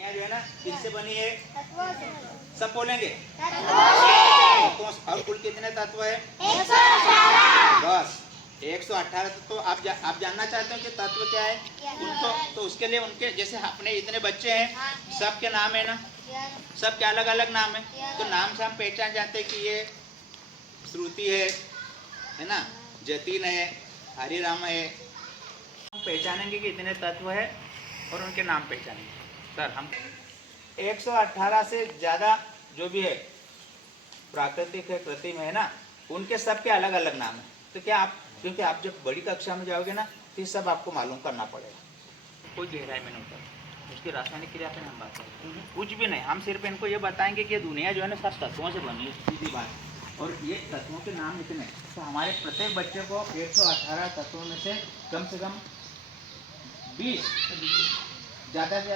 यहाँ जो है ना किससे बनी है? सब बोलेंगे। और कुल कितने तत्व है? 118। बस 118 तत्व। आप जानना चाहते हो कि तत्व क्या है उनको? तो उसके लिए उनके जैसे अपने इतने बच्चे हैं, सबके नाम है ना, सबके अलग अलग नाम है। तो नाम से हम पहचान जाते हैं कि ये श्रुति है ना, जतिन है, हरिराम है। पहचानेंगे कि इतने तत्व है और उनके नाम पहचानेंगे। सर हम 118 से ज़्यादा जो भी है प्राकृतिक है, कृत्रिम है ना, उनके सबके अलग अलग नाम है। तो क्या आप, क्योंकि आप जब बड़ी कक्षा में जाओगे ना तो ये सब आपको मालूम करना पड़ेगा। कोई गहराई में नहीं होता, उसकी रासायनिक क्रिया पे हम बात करें कुछ भी नहीं। हम सिर्फ इनको ये बताएंगे कि ये दुनिया जो है ना सब तत्वों से बनी है, सीधी बात। और ये तत्वों के नाम इतने, तो हमारे प्रत्येक बच्चे को 118 तत्वों में से कम 20, ज़्यादा से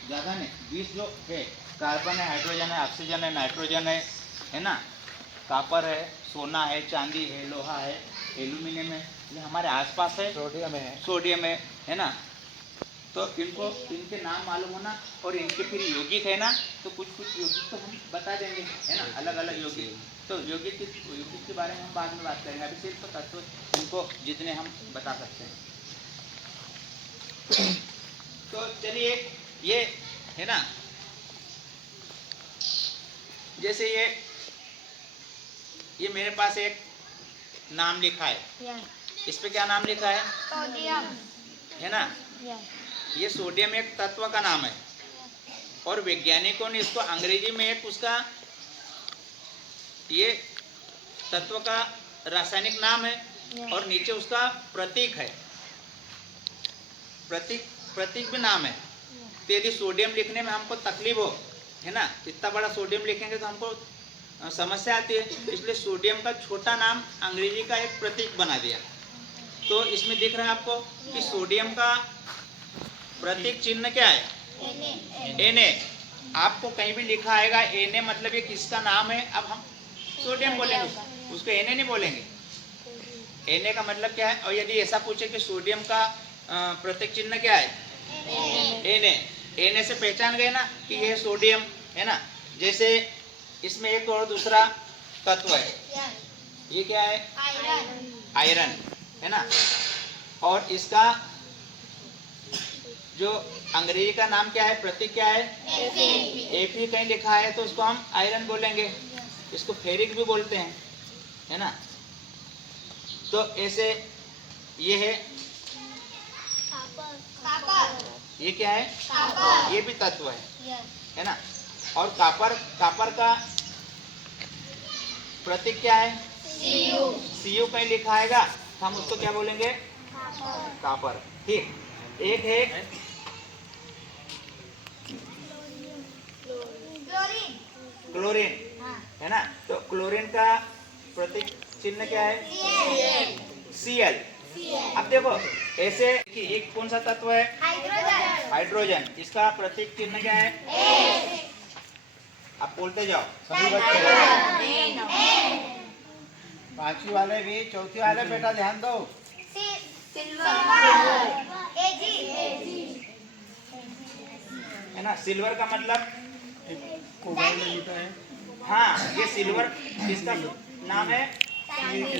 ज़्यादा नहीं 20 जो है, कार्बन है, हाइड्रोजन है, ऑक्सीजन है, नाइट्रोजन है ना, कॉपर है, सोना है, चांदी है, लोहा है, एल्यूमिनियम है, ये हमारे आसपास है, सोडियम है ना। तो इनको इनके नाम मालूम होना और इनके फिर यौगिक है ना, तो कुछ यौगिक तो हम बता देंगे है ना, अलग अलग यौगिक। तो यौगिक के बारे में हम बाद में बात करेंगे। अभी सिर्फ तत्व इनको जितने हम बता सकते हैं। तो चलिए ये है ना, जैसे ये मेरे पास एक नाम लिखा है, इस पे क्या नाम लिखा है? सोडियम है ना। ये सोडियम एक तत्व का नाम है और वैज्ञानिकों ने इसको अंग्रेजी में एक उसका ये तत्व का रासायनिक नाम है और नीचे उसका प्रतीक है, प्रतीक भी नाम है। तो यदि सोडियम लिखने में हमको तकलीफ हो है ना, इतना बड़ा सोडियम लिखेंगे तो हमको समस्या आती है, इसलिए सोडियम का छोटा नाम अंग्रेजी का एक प्रतीक बना दिया। तो इसमें दिख रहा है आपको कि सोडियम का प्रतीक चिन्ह क्या है? Na। आपको कहीं भी लिखा आएगा Na, मतलब ये किसका नाम है? अब हम सोडियम बोलेंगे, उसको Na नहीं बोलेंगे। Na का मतलब क्या है? और यदि ऐसा पूछे कि सोडियम का प्रतीक चिन्ह क्या है? Na से पहचान गए ना कि यह सोडियम है ना। जैसे इसमें एक और दूसरा तत्व है, ये क्या है? आयरन है ना। और इसका जो अंग्रेजी का नाम क्या है, प्रतीक क्या है? Fe कहीं लिखा है तो उसको हम आयरन बोलेंगे। इसको फेरिक भी बोलते हैं है ना। तो ऐसे ये है, ये क्या है? ये भी तत्व है ना। और कापर का प्रतीक क्या है? Cu कहीं लिखा आएगा तो हम उसको क्या बोलेंगे? कापर। ठीक। एक है क्लोरीन है ना। तो क्लोरीन का प्रतीक चिन्ह क्या है? Cl। अब देखो ऐसे कि एक कौन सा तत्व है? हाइड्रोजन। इसका प्रतीक चिन्ह क्या है? आप बोलते जाओ सभी बच्चे। पांचवी वाले भी, चौथी वाले बेटा ध्यान दो। है ना। सिल्वर का मतलब है। हाँ, ये सिल्वर किसका नाम है?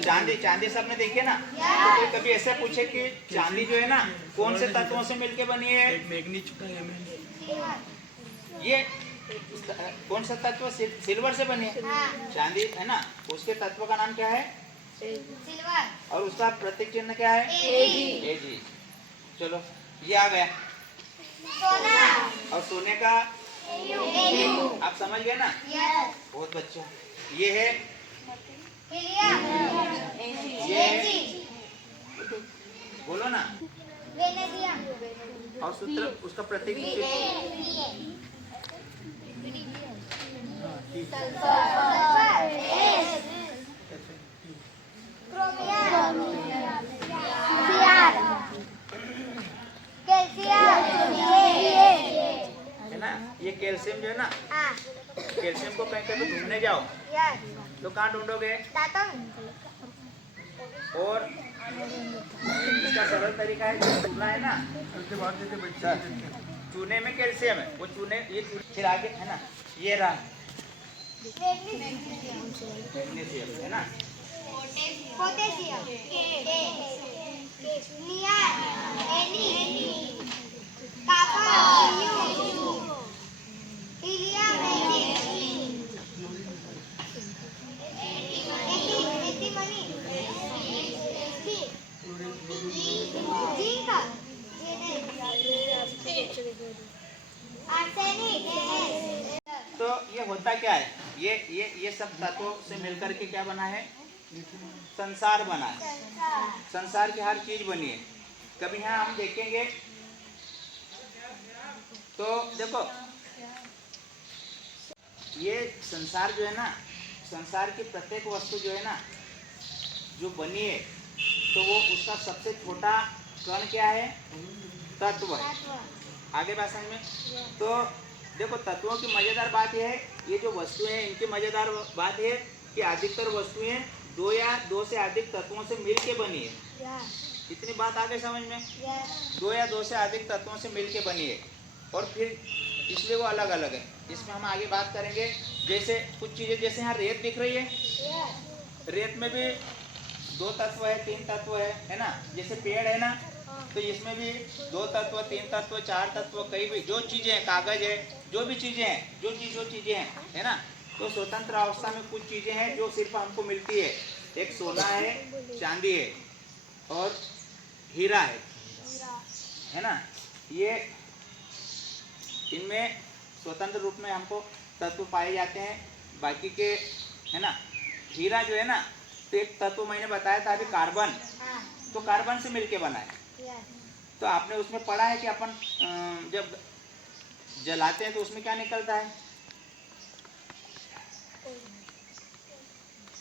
चांदी। चांदी सबने देखी है ना। तो कोई कभी ऐसा पूछे कि चांदी जो है ना कौन से तत्वों से मिलके बनी है? ये कौन सा तत्व सिल्वर से बनी है? चांदी है ना। उसके तत्व का नाम क्या है? सिल्वर। और उसका प्रतीक चिन्ह क्या है? Ag। चलो ये आ गया। और सोने का आप समझ गए ना? बहुत बच्चों, ये है बोलो ना। और सूत्र उसका प्रतीक है ना। ये कैल्शियम जो है ना, कैल्शियम को कहीं कहीं ढूंढने जाओ तो कहाँ ढूंढोगे? और इसका सरल तरीका है, ढूंढना है ना। चूने में कैल्शियम है, वो चूने ये फिर आगे है ना, ये रहा मैग्नीशियम है ना, पोटेशियम तो ये होता क्या है, ये सब तत्वों से मिलकर के क्या बना है, संसार बना है। संसार की हर चीज बनी है। कभी यहाँ हम देखेंगे तो देखो ये संसार जो है ना, संसार की प्रत्येक वस्तु जो है ना जो बनी है, तो वो उसका सबसे छोटा कण क्या है, तत्व है। आगे बात समझ में। तो देखो तत्वों की मजेदार बात यह है, ये जो वस्तुएं हैं इनकी मजेदार बात है कि अधिकतर वस्तुएं दो या दो से अधिक तत्वों से मिलके बनी है। इतनी बात आगे समझ में, दो या दो से अधिक तत्वों से मिलके बनी है और फिर इसलिए वो अलग अलग है। इसमें हम आगे बात करेंगे। जैसे कुछ चीजें, जैसे यहाँ रेत दिख रही है, रेत में भी दो तत्व है, तीन तत्व है ना। जैसे पेड़ है ना, तो इसमें भी दो तत्व, तीन तत्व, चार तत्व, कई भी जो चीजें हैं, कागज है, जो भी चीजें हैं, जो चीजें हैं है ना। तो स्वतंत्र अवस्था में कुछ चीजें हैं जो सिर्फ हमको मिलती है। एक सोना है, चांदी है और हीरा है ना। ये इनमें स्वतंत्र रूप में हमको तत्व पाए जाते हैं। बाकी के है ना, हीरा जो है ना, तो एक तत्व मैंने बताया था अभी, कार्बन, तो कार्बन से मिलके बना है। तो आपने उसमें पढ़ा है कि अपन जब जलाते हैं तो उसमें क्या निकलता है,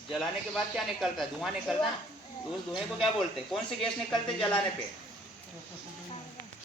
जलाने के बाद क्या निकलता है, धुआं निकलता है। तो उस धुएं को क्या बोलते हैं, कौन सी गैस निकलती है जलाने पे,